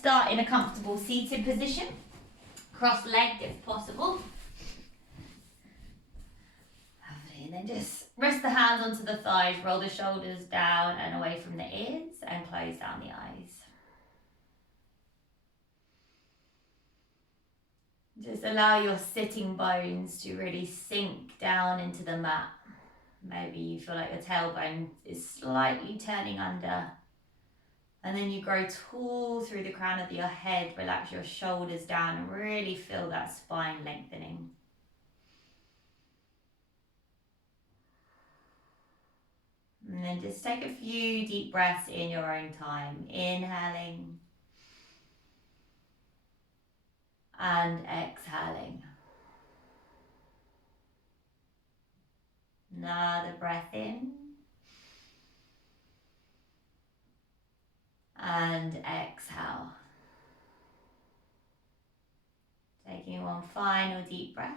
start in a comfortable seated position, cross-legged if possible. Lovely, and then just rest the hands onto the thighs, roll the shoulders down and away from the ears, and close down the eyes. Just allow your sitting bones to really sink down into the mat. Maybe you feel like your tailbone is slightly turning under. And then you grow tall through the crown of your head. Relax your shoulders down and really feel that spine lengthening. And then just take a few deep breaths in your own time. Inhaling and exhaling. Another breath in and exhale. Taking one final deep breath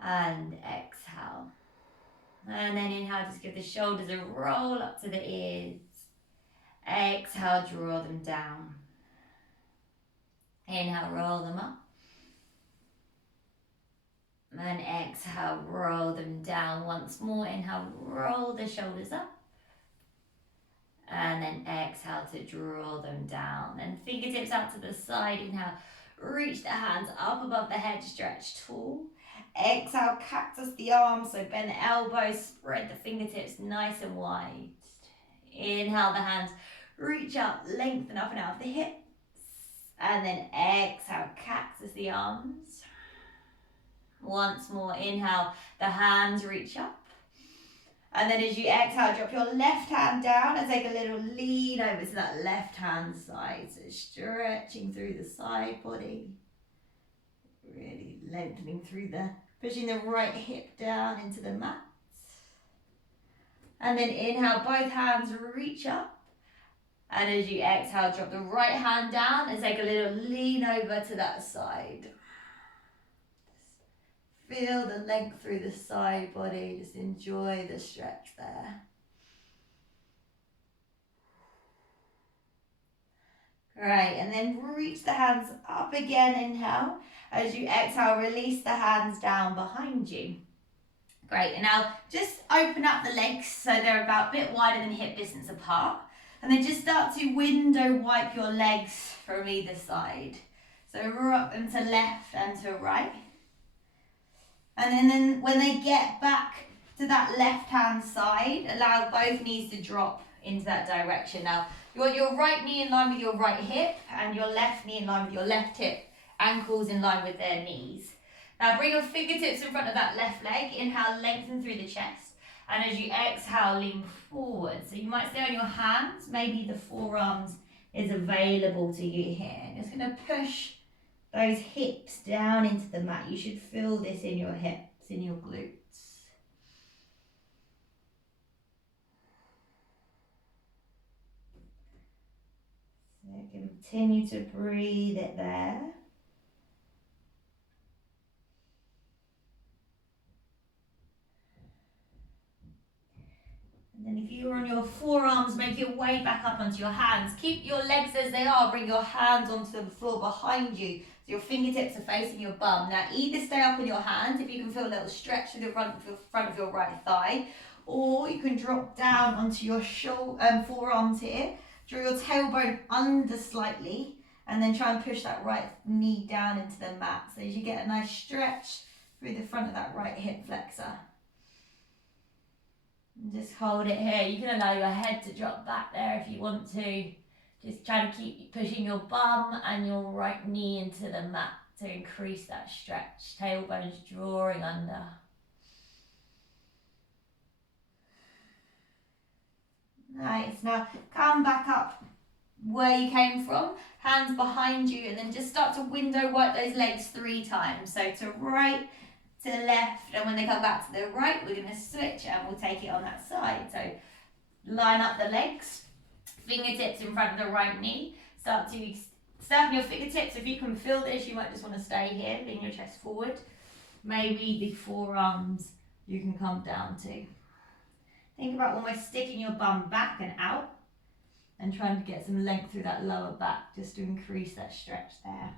and exhale. And then inhale, just give the shoulders a roll up to the ears. Exhale, draw them down. Inhale, roll them up. And exhale, roll them down once more. Inhale, roll the shoulders up. And then exhale to draw them down. And fingertips out to the side. Inhale, reach the hands up above the head, stretch tall. Exhale, cactus the arms, so bend the elbows, spread the fingertips nice and wide. Inhale, the hands reach up, lengthen up and out of the hips. And then exhale, cactus the arms. Once more, inhale, the hands reach up. And then as you exhale, drop your left hand down and take a little lean over to that left hand side. So stretching through the side body. Really lengthening through pushing the right hip down into the mat. And then inhale, both hands reach up. And as you exhale, drop the right hand down and take a little lean over to that side. Feel the length through the side body. Just enjoy the stretch there. Great, and then reach the hands up again, inhale. As you exhale, release the hands down behind you. Great, and now just open up the legs so they're about a bit wider than hip distance apart. And then just start to window wipe your legs from either side. So rock them to left and to right. And then when they get back to that left hand side, allow both knees to drop into that direction. Now, you want your right knee in line with your right hip and your left knee in line with your left hip, ankles in line with their knees. Now bring your fingertips in front of that left leg. Inhale, lengthen through the chest. And as you exhale, lean forward. So you might stay on your hands. Maybe the forearms is available to you here. Just going to push those hips down into the mat. You should feel this in your hips, in your glutes. So continue to breathe it there. And then if you're on your forearms, make your way back up onto your hands. Keep your legs as they are. Bring your hands onto the floor behind you. So your fingertips are facing your bum. Now either stay up on your hands if you can feel a little stretch with the front of your right thigh. Or you can drop down onto your forearms here. Draw your tailbone under slightly. And then try and push that right knee down into the mat. So as you get a nice stretch through the front of that right hip flexor. And just hold it here. You can allow your head to drop back there if you want to. Just try to keep pushing your bum and your right knee into the mat to increase that stretch. Tailbone's drawing under. Nice. Now come back up where you came from. Hands behind you, and then just start to window wipe those legs 3 times. So to right, to the left, and when they come back to the right, we're going to switch and we'll take it on that side. So line up the legs, fingertips in front of the right knee. Start to stand your fingertips. If you can feel this, you might just want to stay here, lean your chest forward. Maybe the forearms you can come down to. Think about almost sticking your bum back and out. and trying to get some length through that lower back just to increase that stretch there.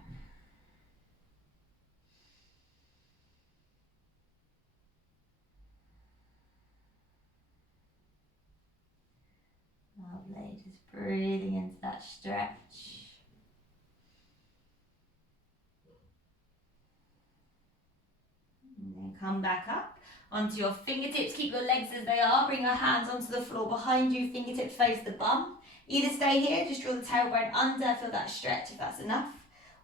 Lovely, just breathing into that stretch. And then come back up onto your fingertips. Keep your legs as they are. Bring your hands onto the floor behind you. Fingertips face the bum. Either stay here, just draw the tailbone under. Feel that stretch if that's enough.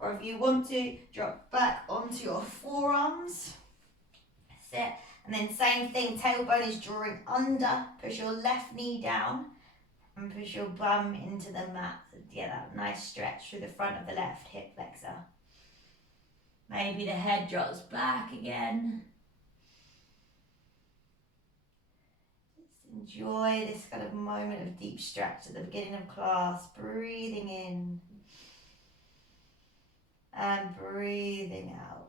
Or if you want to, drop back onto your forearms. Sit. And then same thing, tailbone is drawing under. Push your left knee down. And push your bum into the mat. So get that nice stretch through the front of the left hip flexor. Maybe the head drops back again. Just enjoy this kind of moment of deep stretch at the beginning of class. Breathing in. And breathing out.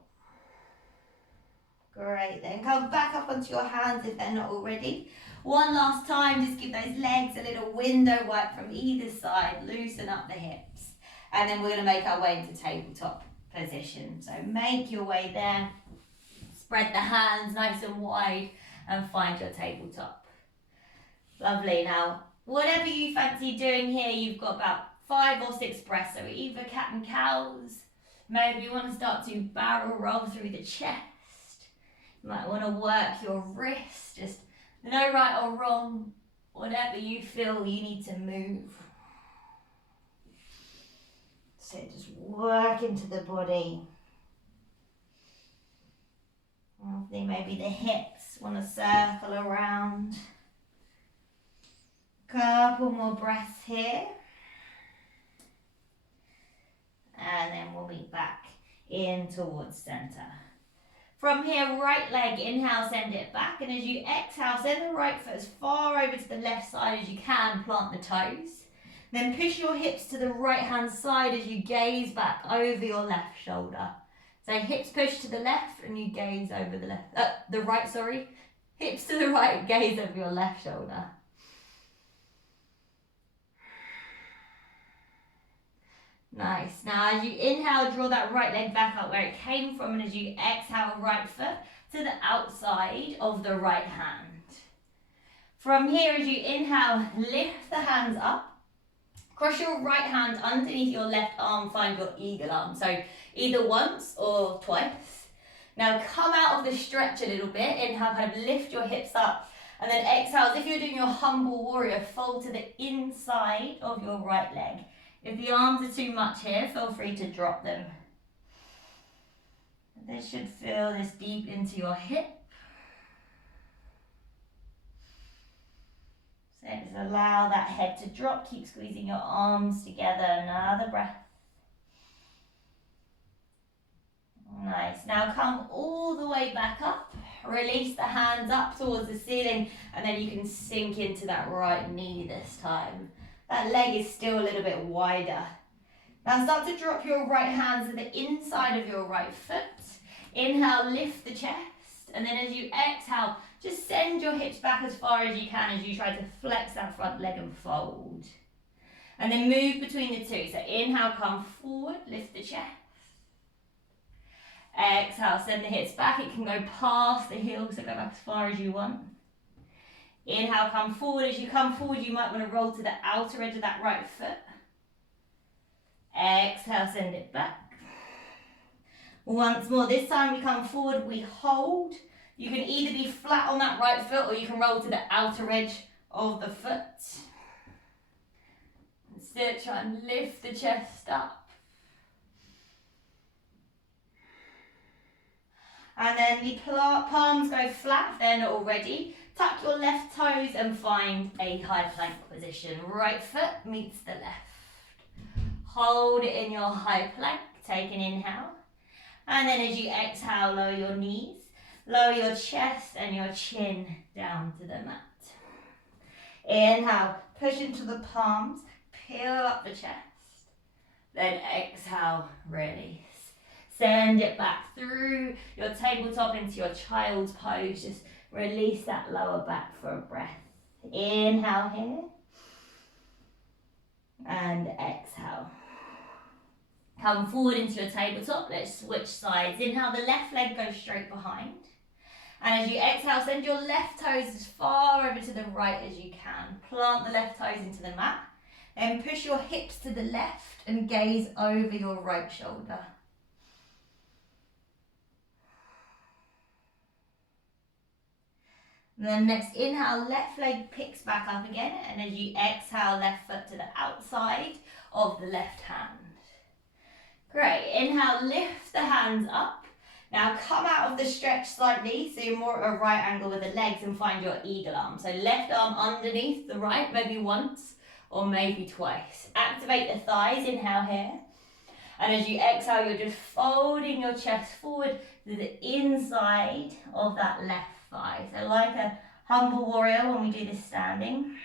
Great, then come back up onto your hands if they're not already. One last time, just give those legs a little window wipe from either side. Loosen up the hips. And then we're going to make our way into tabletop position. So make your way there. Spread the hands nice and wide and find your tabletop. Lovely. Now, whatever you fancy doing here, you've got about 5 or 6 breaths. So either cat and cows. Maybe you want to start to barrel roll through the chest. You might want to work your wrist. Just no right or wrong. Whatever you feel you need to move. So just work into the body. Maybe the hips want to circle around. Couple more breaths here. And then we'll meet back in towards center. From here, right leg, inhale, send it back. And as you exhale, send the right foot as far over to the left side as you can, plant the toes. Then push your hips to the right hand side as you gaze back over your left shoulder. So hips push to the left and you gaze over the right. Hips to the right, gaze over your left shoulder. Nice. Now as you inhale, draw that right leg back up where it came from, and as you exhale, right foot to the outside of the right hand. From here, as you inhale, lift the hands up. Cross your right hand underneath your left arm, find your eagle arm. So either once or twice. Now come out of the stretch a little bit. Inhale, kind of lift your hips up. And then exhale, as if you're doing your humble warrior, fold to the inside of your right leg. If the arms are too much here, feel free to drop them. This should feel this deep into your hip. So just allow that head to drop. Keep squeezing your arms together. Another breath. Nice. Now come all the way back up. Release the hands up towards the ceiling, and then you can sink into that right knee this time. That leg is still a little bit wider. Now start to drop your right hands to the inside of your right foot. Inhale, lift the chest. And then as you exhale, just send your hips back as far as you can as you try to flex that front leg and fold. And then move between the two. So inhale, come forward, lift the chest. Exhale, send the hips back. It can go past the heels, so go back as far as you want. Inhale, come forward. As you come forward, you might want to roll to the outer edge of that right foot. Exhale, send it back. Once more, this time we come forward, we hold. You can either be flat on that right foot or you can roll to the outer edge of the foot. And still try and lift the chest up. And then the palms go flat if they're not already. Tuck your left toes and find a high plank position. Right foot meets the left. Hold it in your high plank. Take an inhale. And then as you exhale, lower your knees. Lower your chest and your chin down to the mat. Inhale, push into the palms. Peel up the chest. Then exhale, release. Send it back through your tabletop into your child's pose. Just release that lower back for a breath. Inhale here. And exhale. Come forward into your tabletop. Let's switch sides. Inhale, the left leg goes straight behind. And as you exhale, send your left toes as far over to the right as you can. Plant the left toes into the mat. Then push your hips to the left and gaze over your right shoulder. And then next inhale, left leg picks back up again. And as you exhale, left foot to the outside of the left hand. Great. Inhale, lift the hands up. Now come out of the stretch slightly, so you're more at a right angle with the legs, and find your eagle arm. So left arm underneath the right, maybe once or maybe twice. Activate the thighs, inhale here. And as you exhale, you're just folding your chest forward to the inside of that left thigh. So like a humble warrior when we do this standing.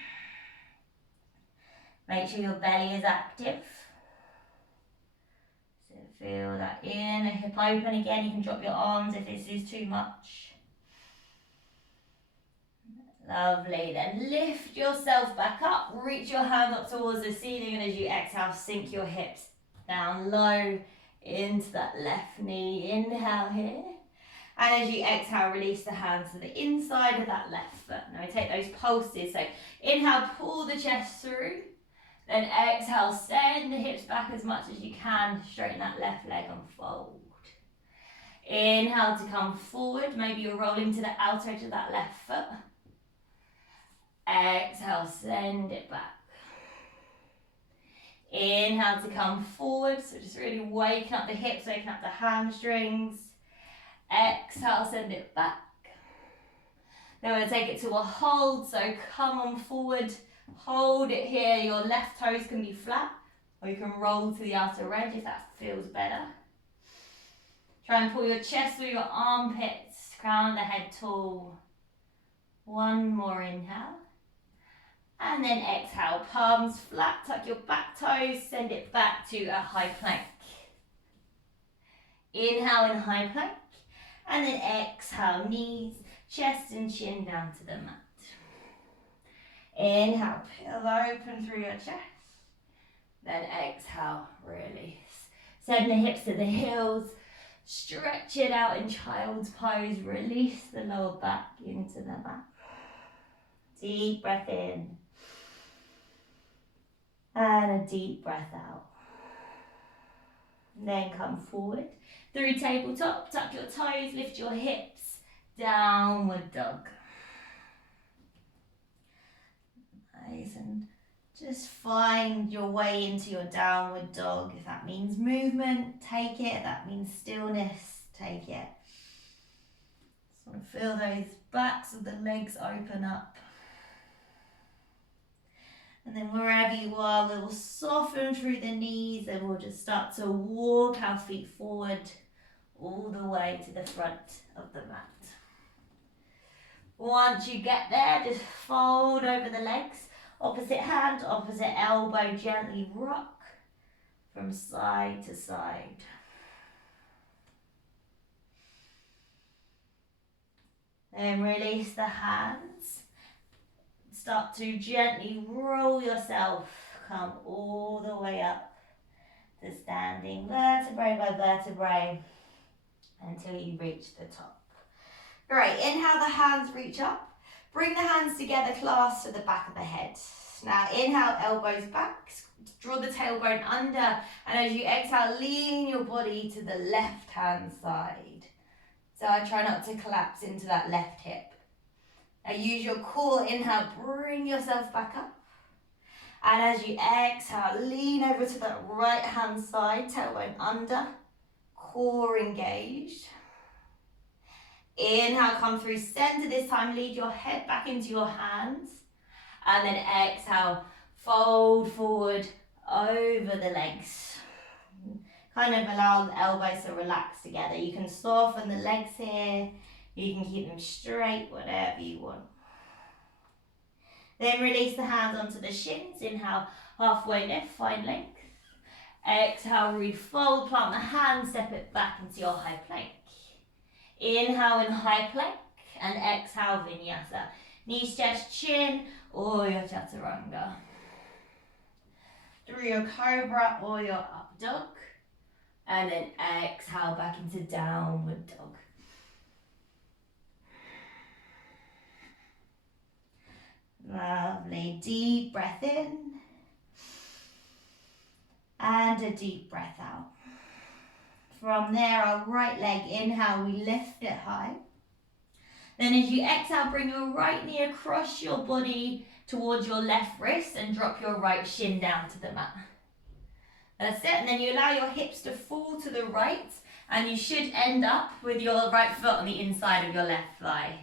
Make sure your belly is active. So feel that in, the hip open again. You can drop your arms if this is too much. Lovely. Then lift yourself back up. Reach your hand up towards the ceiling, and as you exhale, sink your hips down low into that left knee. Inhale here. And as you exhale, release the hands to the inside of that left foot. Now we take those pulses. So inhale, pull the chest through. Then exhale, send the hips back as much as you can. Straighten that left leg and fold. Inhale to come forward. Maybe you're rolling to the outer edge of that left foot. Exhale, send it back. Inhale to come forward. So just really waking up the hips, waking up the hamstrings. Exhale, send it back. Then we're going to take it to a hold. So come on forward. Hold it here. Your left toes can be flat, or you can roll to the outer edge if that feels better. Try and pull your chest through your armpits. Crown of the head tall. One more inhale. And then exhale. Palms flat. Tuck your back toes. Send it back to a high plank. Inhale in high plank. And then exhale. Knees, chest and chin down to the mat. Inhale, pillow open through your chest. Then exhale, release. Send the hips to the heels. Stretch it out in child's pose. Release the lower back into the mat. Deep breath in. And a deep breath out. And then come forward. Through tabletop, tuck your toes, lift your hips. Downward dog. Nice, and just find your way into your downward dog. If that means movement, take it. If that means stillness, take it. Just want to feel those backs of the legs open up. And then wherever you are, we will soften through the knees, and we'll just start to walk our feet forward all the way to the front of the mat. Once you get there, just fold over the legs. Opposite hand, opposite elbow, gently rock from side to side. Then release the hands. Start to gently roll yourself. Come all the way up to standing vertebrae by vertebrae until you reach the top. Great, inhale, the hands reach up. Bring the hands together, clasped to the back of the head. Now inhale, elbows back, draw the tailbone under, and as you exhale, lean your body to the left hand side. So I try not to collapse into that left hip. Now use your core, inhale, bring yourself back up. And as you exhale, lean over to the right hand side, tailbone under, core engaged. Inhale, come through center this time, lead your head back into your hands. And then exhale, fold forward over the legs. Kind of allow the elbows to relax together. You can soften the legs here. You can keep them straight, whatever you want. Then release the hands onto the shins. Inhale, halfway lift, find length. Exhale, refold, plant the hands, step it back into your high plank. Inhale in high plank and exhale vinyasa. Knees, chest, chin, or your chaturanga. through your cobra or your up dog. And then exhale back into downward dog. Lovely. Deep breath in. And a deep breath out. From there, our right leg, inhale, we lift it high. Then as you exhale, bring your right knee across your body towards your left wrist and drop your right shin down to the mat. That's it. And then you allow your hips to fall to the right, and you should end up with your right foot on the inside of your left thigh.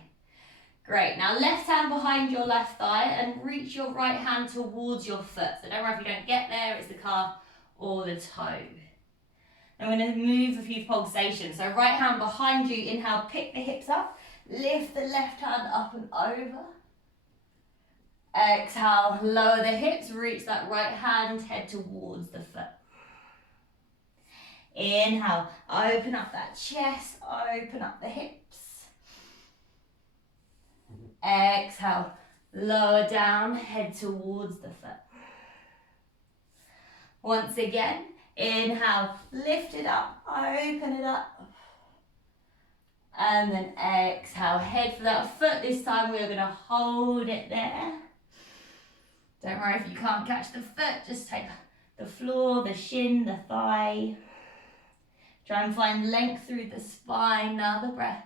Great. Now left hand behind your left thigh and reach your right hand towards your foot. So don't worry if you don't get there, it's the calf or the toe. I'm going to move a few pulsations. So right hand behind you, inhale, pick the hips up, lift the left hand up and over. Exhale, lower the hips, reach that right hand, head towards the foot. Inhale, open up that chest, open up the hips. Exhale, lower down, head towards the foot. Once again, inhale, lift it up, open it up. And then exhale, head for that foot. This time we're going to hold it there. Don't worry if you can't catch the foot, just take the floor, the shin, the thigh. Try and find length through the spine, another breath.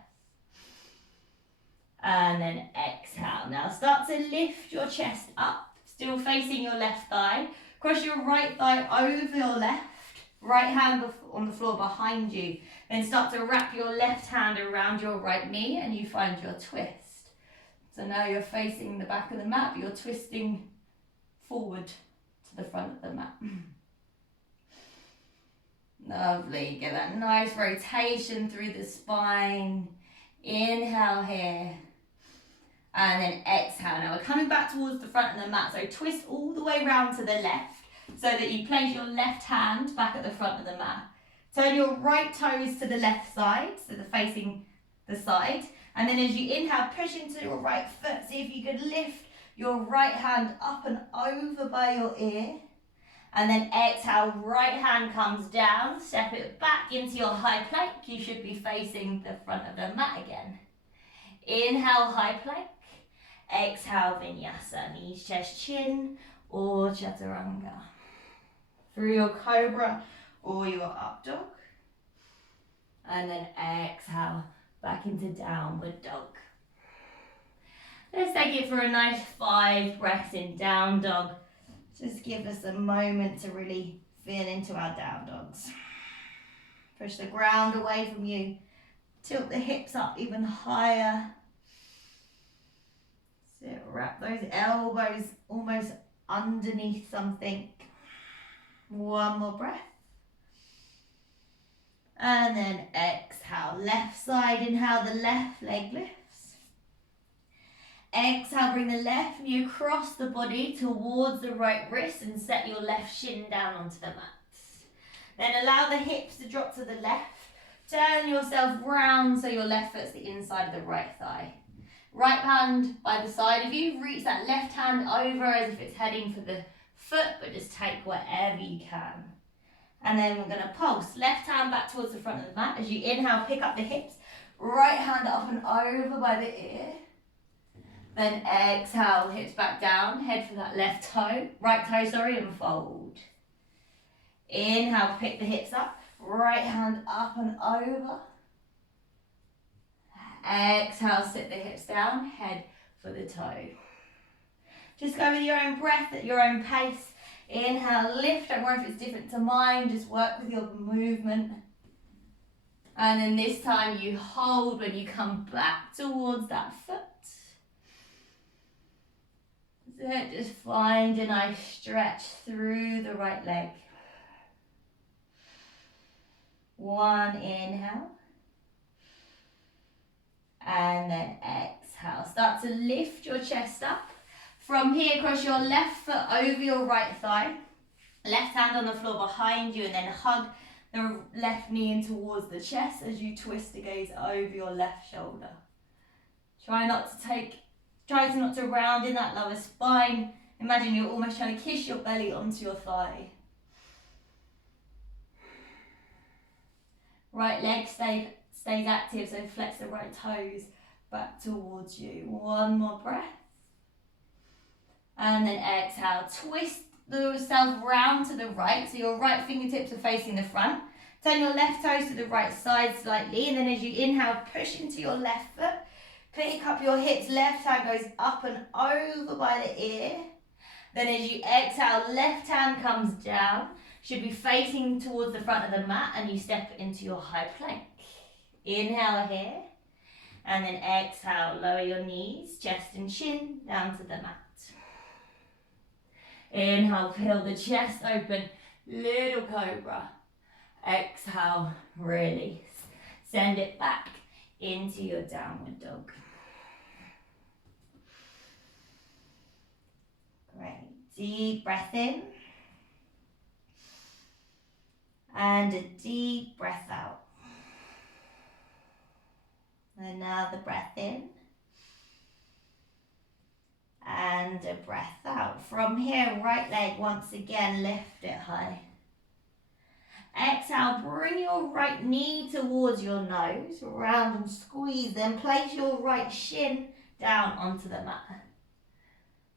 And then exhale. Now start to lift your chest up, still facing your left thigh. Cross your right thigh over your left, right hand on the floor behind you. Then start to wrap your left hand around your right knee and you find your twist. So now you're facing the back of the mat, but you're twisting forward to the front of the mat. Lovely, get that nice rotation through the spine. Inhale here. And then exhale. Now we're coming back towards the front of the mat. So twist all the way round to the left so that you place your left hand back at the front of the mat. Turn your right toes to the left side, so they're facing the side. And then as you inhale, push into your right foot. See if you could lift your right hand up and over by your ear. And then exhale, right hand comes down, step it back into your high plank. You should be facing the front of the mat again. Inhale, high plank. Exhale, vinyasa, knees, chest, chin, or chaturanga. Through your cobra or your up dog. And then exhale, back into downward dog. Let's take it for a nice 5 breaths in down dog. Just give us a moment to really feel into our down dogs. Push the ground away from you. Tilt the hips up even higher. Sit, wrap those elbows almost underneath something. One more breath. And then exhale, left side, inhale, the left leg lifts. Exhale, bring the left knee across the body towards the right wrist and set your left shin down onto the mat. Then allow the hips to drop to the left. Turn yourself round so your left foot's the inside of the right thigh. Right hand by the side of you, reach that left hand over as if it's heading for the foot, but just take whatever you can. And then we're going to pulse. Left hand back towards the front of the mat. As you inhale, pick up the hips. Right hand up and over by the ear. Then exhale, hips back down. Head for that left toe, right toe, sorry, and fold. Inhale, pick the hips up. Right hand up and over. Exhale, sit the hips down. Head for the toe. Just go with your own breath at your own pace. Inhale, lift. Don't worry if it's different to mine. Just work with your movement. And then this time you hold when you come back towards that foot. So just find a nice stretch through the right leg. One inhale. And then exhale. Start to lift your chest up. From here, cross your left foot over your right thigh. Left hand on the floor behind you, and then hug the left knee in towards the chest as you twist the gaze over your left shoulder. Try not to round in that lower spine. Imagine you're almost trying to kiss your belly onto your thigh. Right leg stays active, so flex the right toes back towards you. One more breath. And then exhale, twist yourself round to the right, so your right fingertips are facing the front. Turn your left toes to the right side slightly, and then as you inhale, push into your left foot. Pick up your hips, left hand goes up and over by the ear. Then as you exhale, left hand comes down. Should be facing towards the front of the mat, and you step into your high plank. Inhale here, and then exhale, lower your knees, chest and chin down to the mat. Inhale, peel the chest open, little cobra. Exhale, release. Send it back into your downward dog. Great. Deep breath in. And a deep breath out. Another breath in. And a breath out. From here, right leg once again, lift it high. Exhale, bring your right knee towards your nose, round and squeeze, then place your right shin down onto the mat.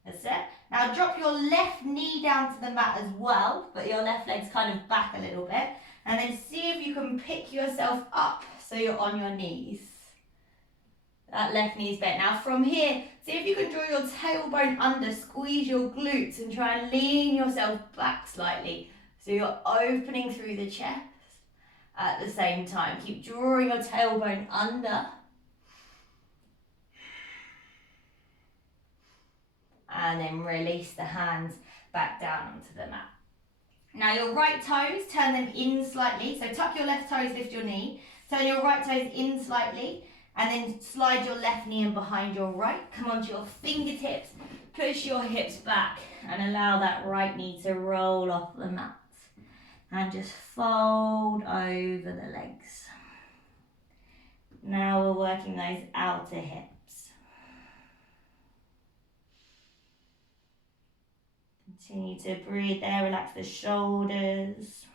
That's it. Now drop your left knee down to the mat as well, but your left leg's kind of back a little bit, and then see if you can pick yourself up so you're on your knees. That left knee's bent. Now from here, see if you can draw your tailbone under, squeeze your glutes and try and lean yourself back slightly. So you're opening through the chest at the same time. Keep drawing your tailbone under. And then release the hands back down onto the mat. Now your right toes, turn them in slightly. So tuck your left toes, lift your knee. Turn your right toes in slightly. And then slide your left knee in behind your right. Come onto your fingertips. Push your hips back and allow that right knee to roll off the mat. And just fold over the legs. Now we're working those outer hips. Continue to breathe there, relax the shoulders.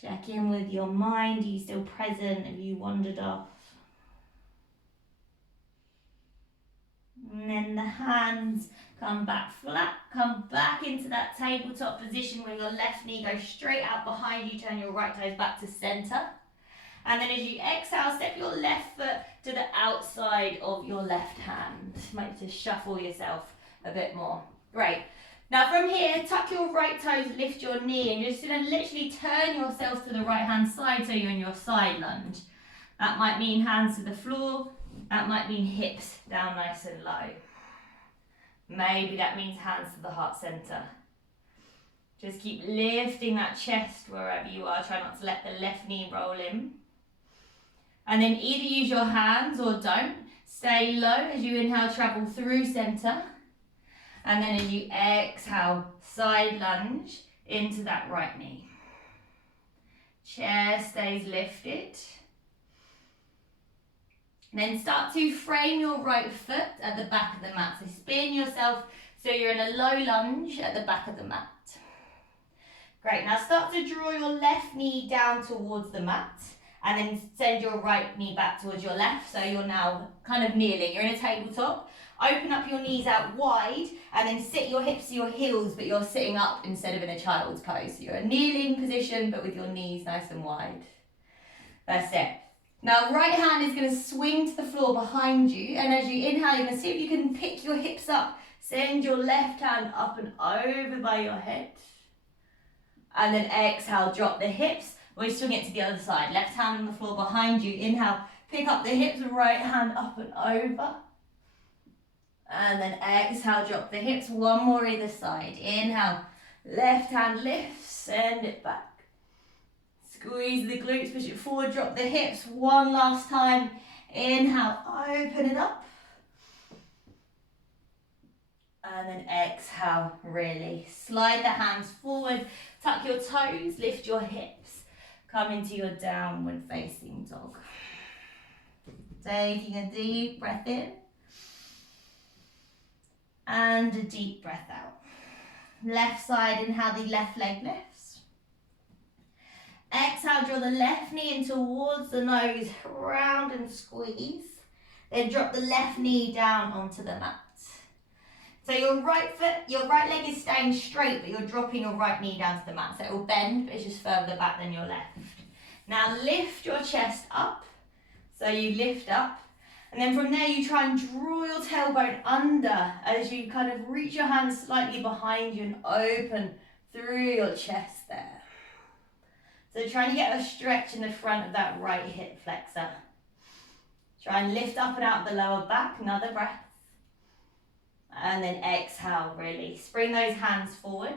Check in with your mind, are you still present? Have you wandered off? And then the hands come back flat, come back into that tabletop position where your left knee goes straight out behind you, turn your right toes back to center. And then as you exhale, step your left foot to the outside of your left hand. Might just shuffle yourself a bit more. Great. Now from here, tuck your right toes, lift your knee, and you're just going to literally turn yourself to the right hand side so you're in your side lunge. That might mean hands to the floor. That might mean hips down nice and low. Maybe that means hands to the heart center. Just keep lifting that chest wherever you are. Try not to let the left knee roll in. And then either use your hands or don't. Stay low as you inhale, travel through center. And then as you exhale, side lunge into that right knee. Chair stays lifted. Then start to frame your right foot at the back of the mat. So spin yourself so you're in a low lunge at the back of the mat. Great, now start to draw your left knee down towards the mat and then send your right knee back towards your left. So you're now kind of kneeling. You're in a tabletop. Open up your knees out wide and then sit your hips to your heels, but you're sitting up instead of in a child's pose. So you're a kneeling position, but with your knees nice and wide. That's it. Now, right hand is going to swing to the floor behind you, and as you inhale, you're going to see if you can pick your hips up. Send your left hand up and over by your head. And then exhale, drop the hips. We're swing it to the other side. Left hand on the floor behind you. Inhale, pick up the hips, right hand up and over. And then exhale, drop the hips. One more either side. Inhale, left hand lifts, send it back. Squeeze the glutes, push it forward, drop the hips. One last time. Inhale, open it up. And then exhale, release. Slide the hands forward, tuck your toes, lift your hips. Come into your downward facing dog. Taking a deep breath in. And a deep breath out. Left side, inhale, the left leg lifts. Exhale, draw the left knee in towards the nose, round and squeeze. Then drop the left knee down onto the mat. So your right leg is staying straight, but you're dropping your right knee down to the mat. So it will bend, but it's just further back than your left. Now lift your chest up. So you lift up. And then from there, you try and draw your tailbone under as you kind of reach your hands slightly behind you and open through your chest there. So trying to get a stretch in the front of that right hip flexor. Try and lift up and out the lower back, another breath. And then exhale, release. Bring those hands forward.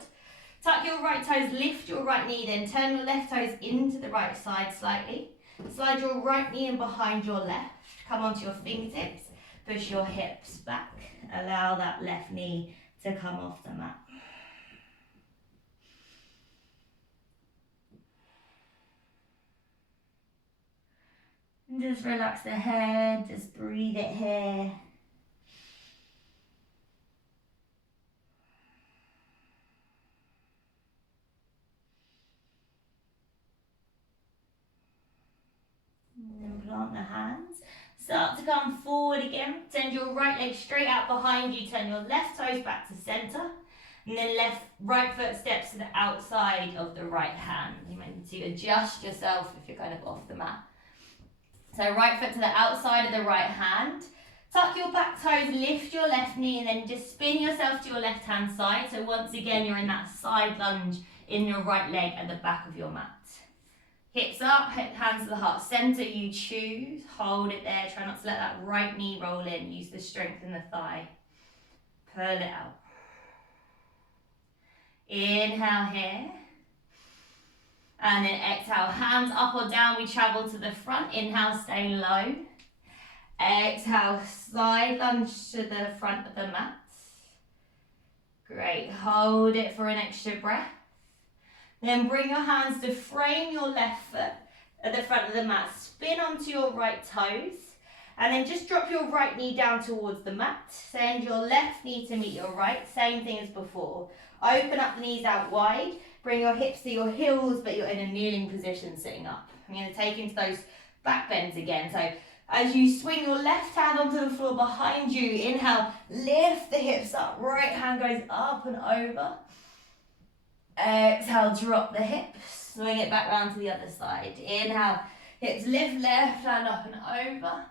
Tuck your right toes, lift your right knee, then turn your left toes into the right side slightly. Slide your right knee in behind your left. Come onto your fingertips, push your hips back. Allow that left knee to come off the mat. And just relax the head, just breathe it here. And then plant the hands. Start to come forward again. Send your right leg straight out behind you. Turn your left toes back to center. And then right foot steps to the outside of the right hand. You might need to adjust yourself if you're kind of off the mat. So right foot to the outside of the right hand. Tuck your back toes, lift your left knee, and then just spin yourself to your left hand side. So once again, you're in that side lunge in your right leg at the back of your mat. Hips up, hands to the heart center, you choose. Hold it there, try not to let that right knee roll in. Use the strength in the thigh. Pull it out. Inhale here. And then exhale, hands up or down, we travel to the front. Inhale, stay low. Exhale, side lunge to the front of the mat. Great, hold it for an extra breath. Then bring your hands to frame your left foot at the front of the mat. Spin onto your right toes. And then just drop your right knee down towards the mat. Send your left knee to meet your right. Same thing as before. Open up the knees out wide. Bring your hips to your heels, but you're in a kneeling position sitting up. I'm going to take into those back bends again. So as you swing your left hand onto the floor behind you, inhale, lift the hips up. Right hand goes up and over. Exhale, drop the hips. Swing it back round to the other side. Inhale, hips lift, left hand up and over.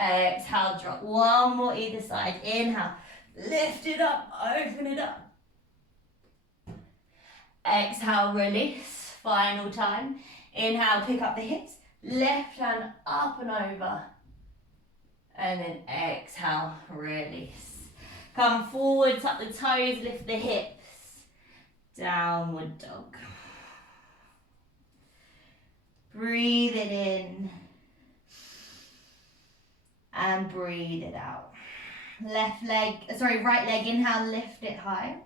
Exhale, drop. One more either side. Inhale, lift it up, open it up. Exhale, release. Final time. Inhale, pick up the hips. Left hand up and over. And then exhale, release. Come forward, tuck the toes, lift the hips. Downward dog. Breathe it in. And breathe it out. Right leg, inhale, lift it high.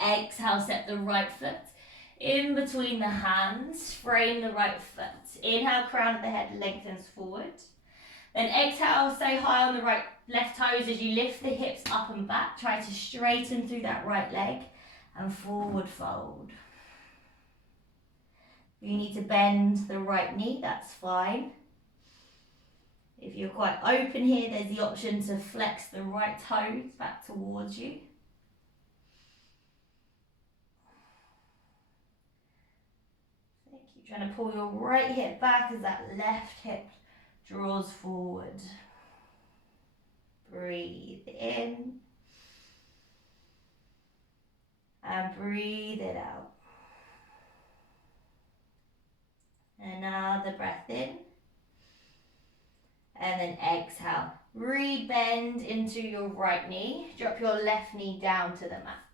Exhale, step the right foot in between the hands, frame the right foot. Inhale, crown of the head lengthens forward. Then exhale, stay high on the left toes as you lift the hips up and back. Try to straighten through that right leg and forward fold. If you need to bend the right knee, that's fine. If you're quite open here, there's the option to flex the right toes back towards you. Keep trying to pull your right hip back as that left hip draws forward. Breathe in. And breathe it out. Another breath in. And then exhale. Rebend into your right knee. Drop your left knee down to the mat.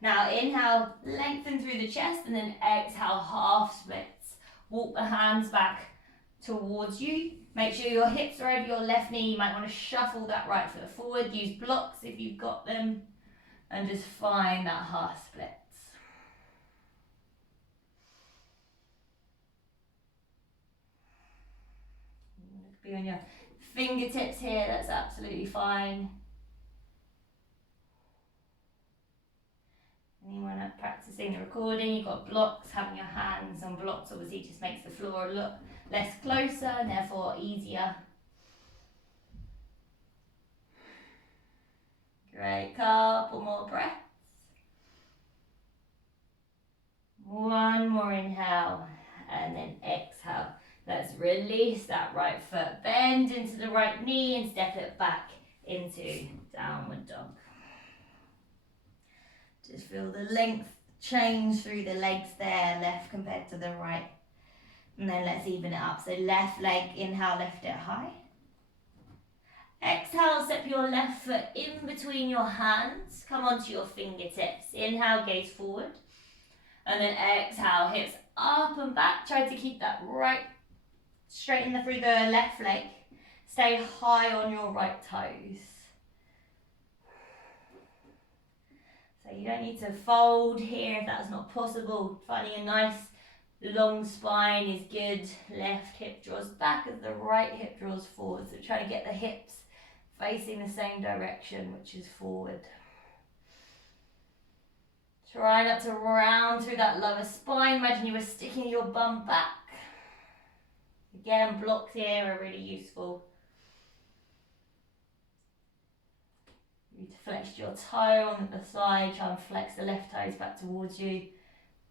Now inhale, lengthen through the chest, and then exhale, half splits. Walk the hands back towards you. Make sure your hips are over your left knee. You might want to shuffle that right foot forward. Use blocks if you've got them. And just find that half splits. Be on your fingertips here, that's absolutely fine. Anyone practicing the recording, you've got blocks, having your hands on blocks obviously just makes the floor look less closer and therefore easier. Great, couple more breaths. One more inhale and then exhale. Let's release that right foot, bend into the right knee and step it back into downward dog. Just feel the length change through the legs there, left compared to the right. And then let's even it up. So left leg, inhale, lift it high. Exhale, step your left foot in between your hands. Come onto your fingertips. Inhale, gaze forward. And then exhale, hips up and back. Try to keep that right straighten through the left leg. Stay high on your right toes. So you don't need to fold here if that's not possible. Finding a nice long spine is good. Left hip draws back as the right hip draws forward. So try to get the hips facing the same direction, which is forward. Try not to round through that lower spine. Imagine you were sticking your bum back. Again, blocks here are really useful. You flex your toe on the side, try and flex the left toes back towards you.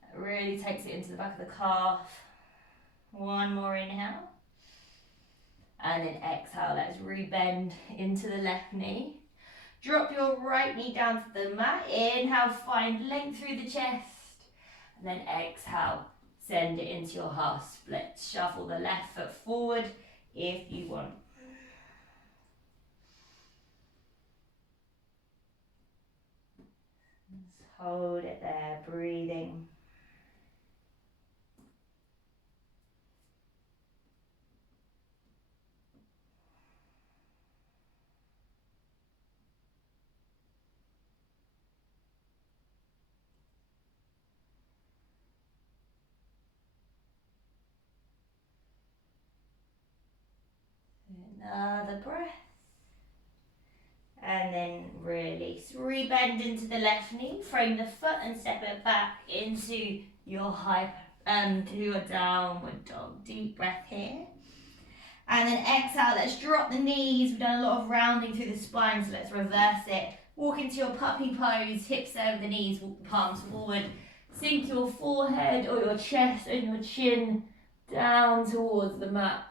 That really takes it into the back of the calf. One more inhale. And then exhale, let's rebend into the left knee. Drop your right knee down to the mat. Inhale, find length through the chest. And then exhale, send it into your half split. Shuffle the left foot forward if you want. Just hold it there, breathing. Another breath. And then release. Rebend into the left knee. Frame the foot and step it back into your to your downward dog. Deep breath here. And then exhale. Let's drop the knees. We've done a lot of rounding through the spine, so let's reverse it. Walk into your puppy pose. Hips over the knees. Walk the palms forward. Sink your forehead or your chest and your chin down towards the mat.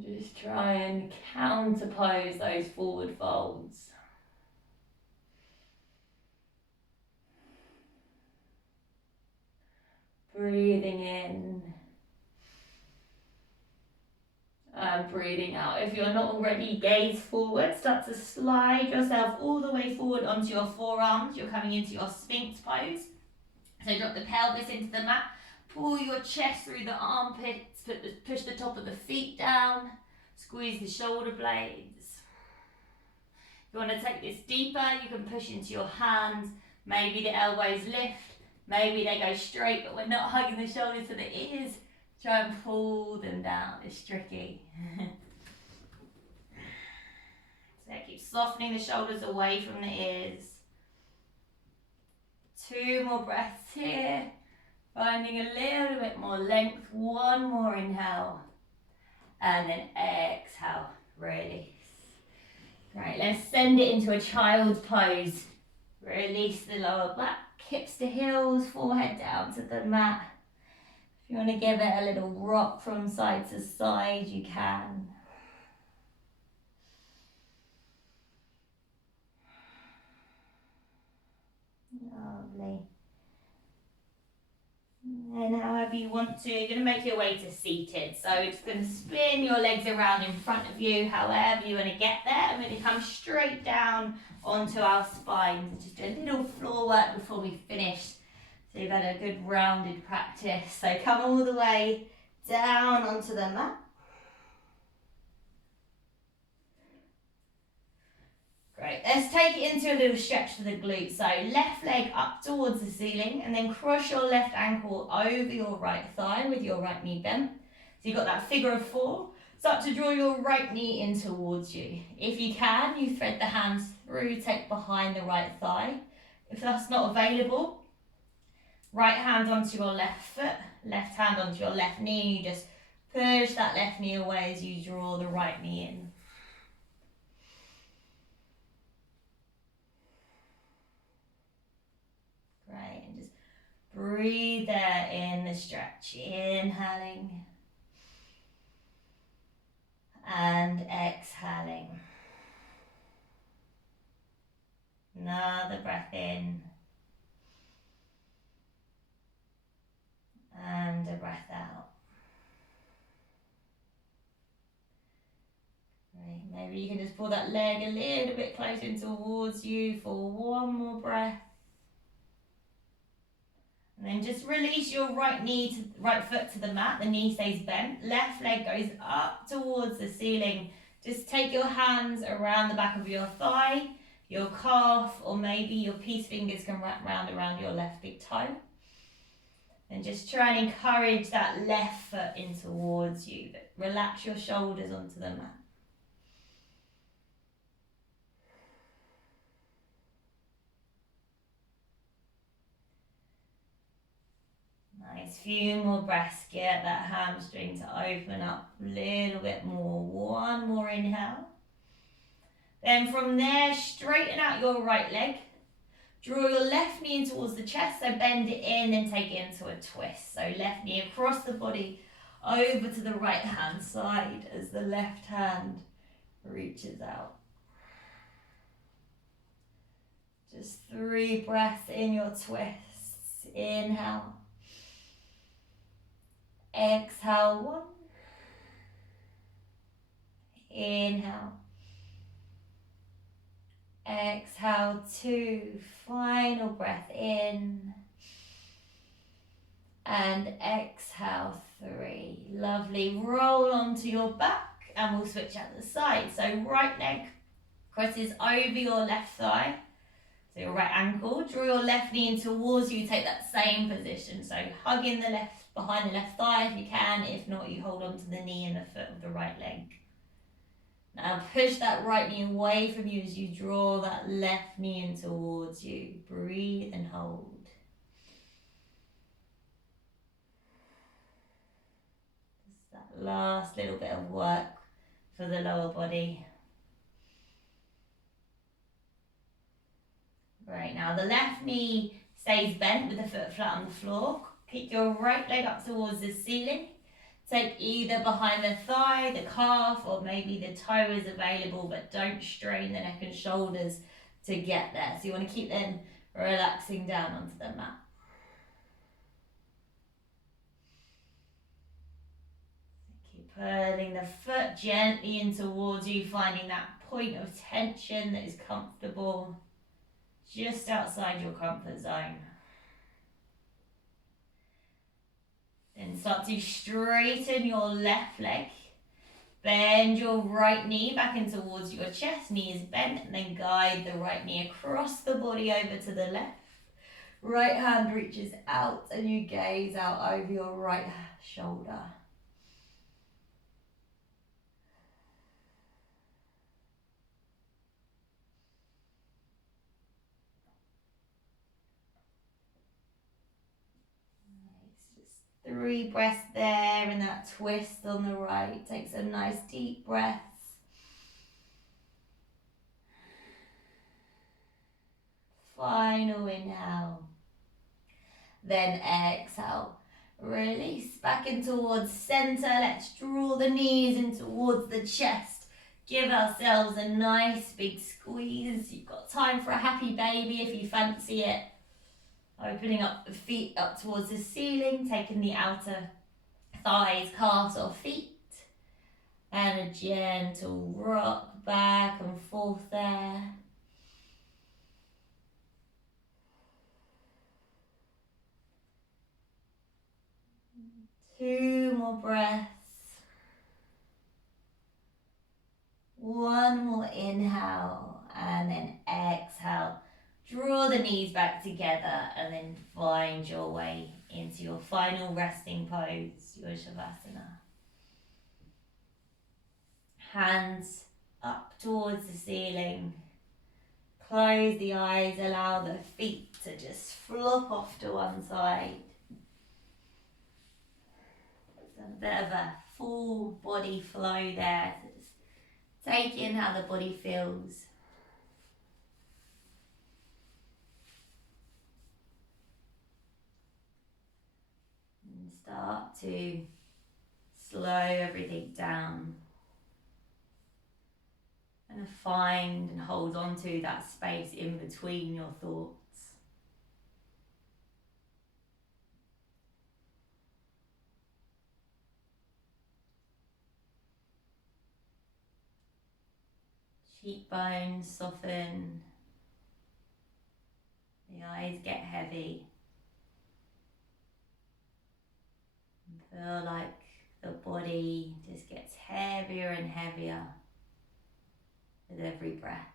Just try and counterpose those forward folds. Breathing in and breathing out. If you're not already, gaze forward. Start to slide yourself all the way forward onto your forearms. You're coming into your Sphinx pose. So drop the pelvis into the mat. Pull your chest through the armpits. Push the top of the feet down. Squeeze the shoulder blades. If you want to take this deeper, you can push into your hands. Maybe the elbows lift. Maybe they go straight, but we're not hugging the shoulders to the ears. Try and pull them down. It's tricky. So keep softening the shoulders away from the ears. 2 more breaths here. Finding a little bit more length. 1 more inhale. And then exhale. Release. Right, let's send it into a child's pose. Release the lower back. Hips to heels. Forehead down to the mat. If you want to give it a little rock from side to side, you can. Lovely. And however you want to, you're going to make your way to seated. So you're just going to spin your legs around in front of you, however you want to get there. I'm going to come straight down onto our spines. Just do a little floor work before we finish. So you've had a good rounded practice. So come all the way down onto the mat. Great, let's take it into a little stretch for the glutes. So left leg up towards the ceiling and then cross your left ankle over your right thigh with your right knee bent. So you've got that figure of 4. Start to draw your right knee in towards you. If you can, you thread the hands through, take behind the right thigh. If that's not available, right hand onto your left foot, left hand onto your left knee. You just push that left knee away as you draw the right knee in. Great, and just breathe there in the stretch, inhaling and exhaling. Another breath in and a breath out. Great. Maybe you can just pull that leg a little bit closer in towards you for one more breath. And then just release your right foot to the mat. The knee stays bent. Left leg goes up towards the ceiling. Just take your hands around the back of your thigh, your calf, or maybe your peace fingers can wrap around your left big toe. And just try and encourage that left foot in towards you. But relax your shoulders onto the mat. Nice, few more breaths. Get that hamstring to open up a little bit more. One more inhale. Then from there, straighten out your right leg. Draw your left knee in towards the chest, so bend it in and take it into a twist. So left knee across the body, over to the right hand side as the left hand reaches out. Just 3 breaths in your twists. Inhale. Exhale, 1. Inhale. Exhale, 2. Final breath in. And exhale, 3. Lovely. Roll onto your back and we'll switch out the side. So right leg crosses over your left thigh. So your right ankle. Draw your left knee in towards you. Take that same position. So hugging the left behind the left thigh if you can. If not, you hold on to the knee and the foot of the right leg. Now push that right knee away from you as you draw that left knee in towards you. Breathe and hold. Just that last little bit of work for the lower body. Right, now the left knee stays bent with the foot flat on the floor. Kick your right leg up towards the ceiling. Take either behind the thigh, the calf, or maybe the toe is available, but don't strain the neck and shoulders to get there. So you want to keep them relaxing down onto the mat. Keep pulling the foot gently in towards you, finding that point of tension that is comfortable, just outside your comfort zone. Then start to straighten your left leg. Bend your right knee back in towards your chest. Knee is bent, and then guide the right knee across the body over to the left. Right hand reaches out and you gaze out over your right shoulder. Just 3 breaths there and that twist on the right. Take some nice deep breaths. Final inhale. Then exhale. Release back in towards center. Let's draw the knees in towards the chest. Give ourselves a nice big squeeze. You've got time for a happy baby if you fancy it. Opening up the feet up towards the ceiling, taking the outer thighs, calves or feet. And a gentle rock back and forth there. Two more breaths. One more inhale and then exhale. Draw the knees back together and then find your way into your final resting pose, your Shavasana. Hands up towards the ceiling. Close the eyes, allow the feet to just flop off to one side. So a bit of a full body flow there. Take in how the body feels. And start to slow everything down. And find and hold on to that space in between your thoughts. Cheekbones soften. The eyes get heavy. Feel like the body just gets heavier and heavier with every breath.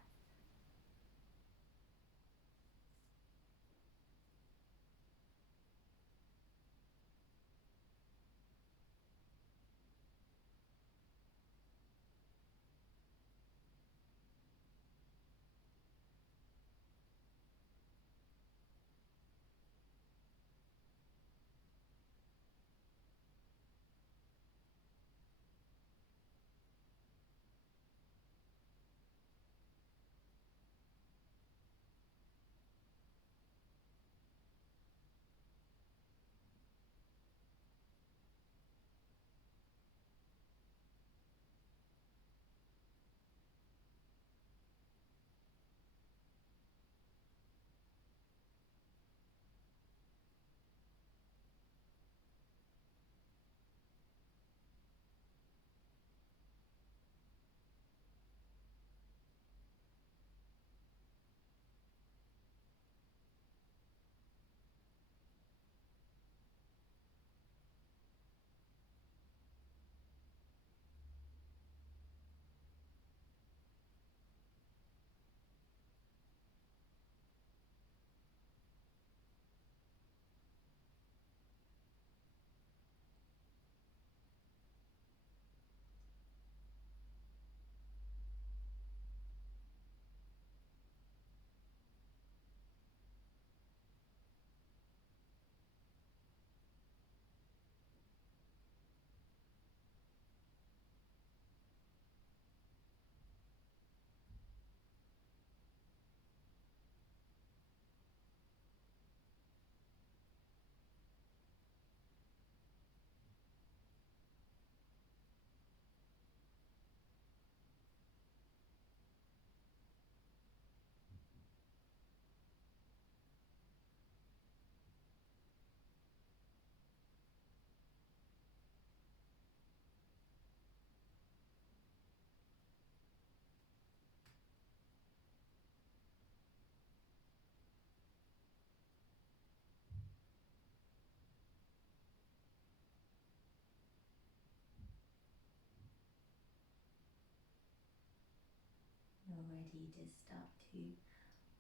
You're ready to start to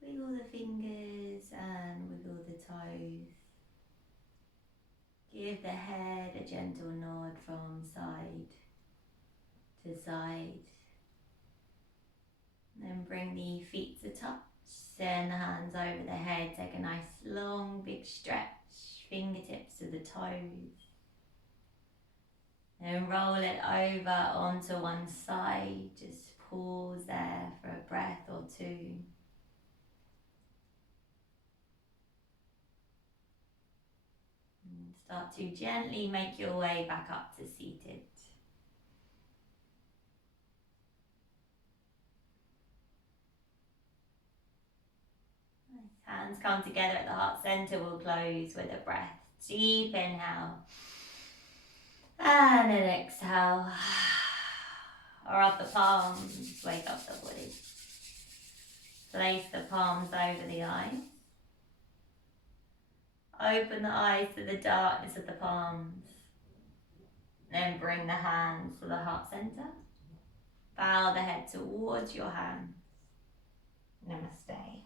wiggle the fingers and wiggle the toes. Give the head a gentle nod from side to side. Then bring the feet to touch. Send the hands over the head. Take a nice long big stretch. Fingertips to the toes. Then roll it over onto one side. Just pause there for a breath or two. And start to gently make your way back up to seated. Hands come together at the heart center. We'll close with a breath. Deep inhale. And an exhale. Or up the palms, wake up the body. Place the palms over the eyes. Open the eyes to the darkness of the palms. Then bring the hands to the heart center. Bow the head towards your hands. Namaste.